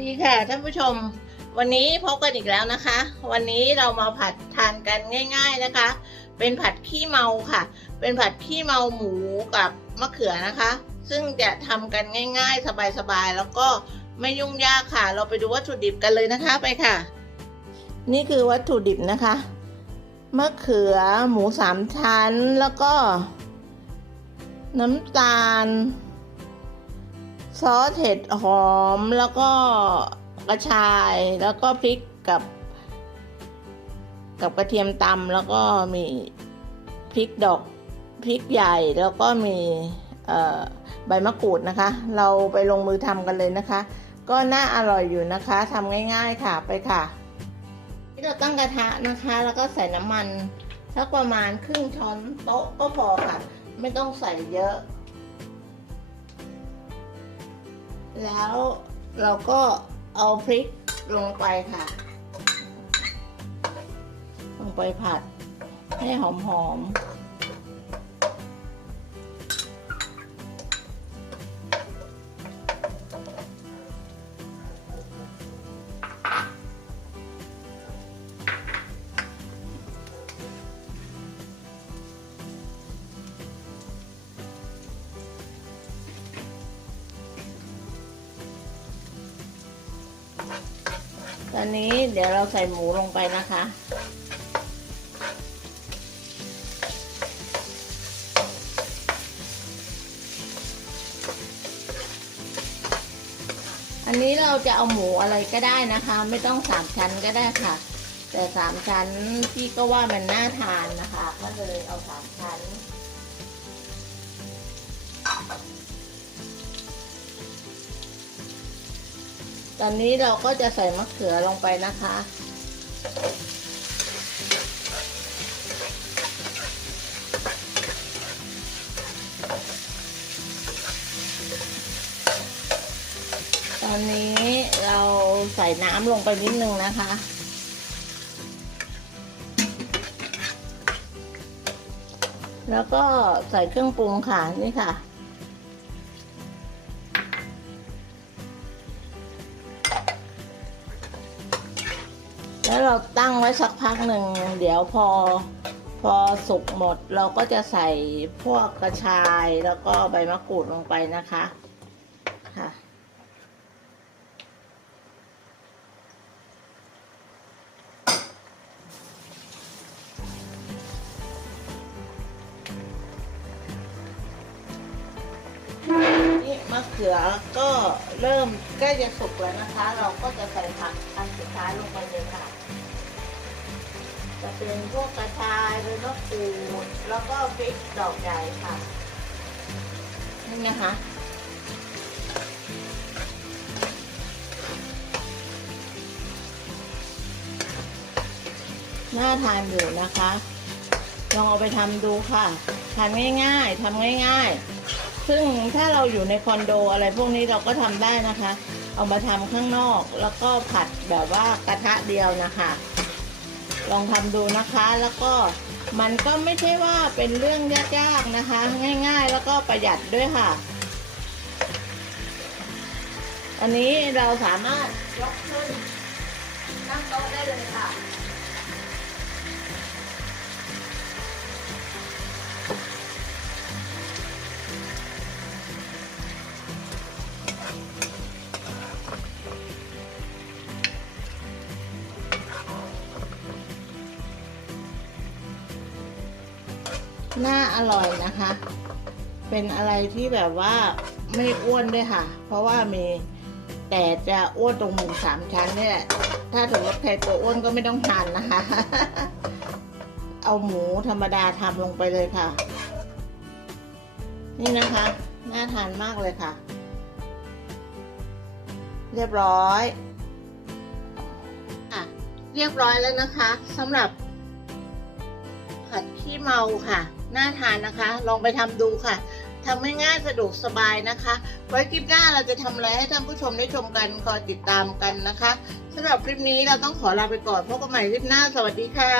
ดีค่ะท่านผู้ชม วันนี้พบกันอีกแล้วนะคะ วันนี้เรามาผัดทานกันง่าย ๆนะคะ เป็นผัดขี้เมาค่ะ เป็นผัดขี้เมาหมูกับมะเขือนะคะ ซึ่งจะทำกันง่าย ๆ สบายๆแล้วก็ไม่ยุ่งยากค่ะ เราไปดูวัตถุดิบกันเลยนะคะไปค่ะ นี่คือวัตถุดิบนะคะมะเขือหมูสามชั้นแล้วก็ น้ำตาล ซอสเห็ดหอมแล้วก็กระชายแล้วก็พริกกับ กับกระเทียมตำแล้วก็มีพริกดอกพริกใหญ่แล้วก็มีใบมะกรูดนะคะ เราไปลงมือทำกันเลยนะคะ ก็น่าอร่อยอยู่นะคะทำง่าย ๆค่ะไปค่ะที่เราตั้งกระทะนะคะ แล้วก็ใส่น้ำมันสักประมาณครึ่งช้อนโต๊ะก็พอค่ะ ไม่ต้องใส่เยอะ แล้วเราก็เอาพริกลงไปค่ะ ลงไปผัดให้หอมๆ ตอนนี้เดี๋ยวเราใส่หมูลงไปนะคะอันนี้เราจะเอาหมูอะไรก็ได้นะคะ ไม่ต้องสามชั้นก็ได้ค่ะ แต่สามชั้นพี่ก็ว่ามันน่าทานนะคะ ก็เลยเอาสามชั้น ตอนนี้เราก็จะใส่มะเขือลงไปนะคะ ตอนนี้เราใส่น้ำลงไปนิดนึงนะคะแล้วก็ใส่เครื่องปรุงค่ะนี่ค่ะ แล้วเราตั้งไว้สักพักหนึ่ง เดี๋ยวพอพอสุกหมดเราก็จะใส่พวกกระชายแล้วก็ใบมะกรูดลงไปนะคะค่ะนี่มะเขือก็เริ่มใกล้จะสุกแล้วนะคะ เราก็จะใส่ผักอันสุดท้ายลงไปเลยค่ะ จะเป็นพวกกระชายใบมะกรูดแล้วก็พริกดอกใหญ่ค่ะนี่นะคะน่าทานอยู่นะคะ ลองเอาไปทำดูค่ะทานง่ายๆทำง่ายๆ ซึ่งถ้าเราอยู่ในคอนโดอะไรพวกนี้เราก็ทำได้นะคะ เอามาทำข้างนอกแล้วก็ผัดแบบว่ากระทะเดียวนะคะ ลองทำดูนะคะ แล้วก็มันก็ไม่ใช่ว่าเป็นเรื่องยากๆนะคะ ง่ายๆ แล้วก็ประหยัดด้วยค่ะ อันนี้เราสามารถยกขึ้นนั่งโต๊ะได้เลยค่ะ น่าอร่อยนะคะ เป็นอะไรที่แบบว่าไม่อ้วนด้วยค่ะ เพราะว่ามีแต่จะอ้วนตรงหมูสามชั้นนี่แหละ ถ้าถือว่าใครตัวอ้วนก็ไม่ต้องทานนะคะ เอาหมูธรรมดาทำลงไปเลยค่ะ นี่นะคะ น่าทานมากเลยค่ะ เรียบร้อยอะเรียบร้อยแล้วนะคะสำหรับผัดขี้เมาค่ะ น่าทานนะคะ ลองไปทำดูค่ะทำง่ายสะดวกสบายนะคะ ไว้คลิปหน้าเราจะทำอะไรให้ท่านผู้ชมได้ชมกันคอยติดตามกันนะคะสำหรับคลิปนี้เราต้องขอลาไปก่อนพบกันใหม่คลิปหน้าสวัสดีค่ะ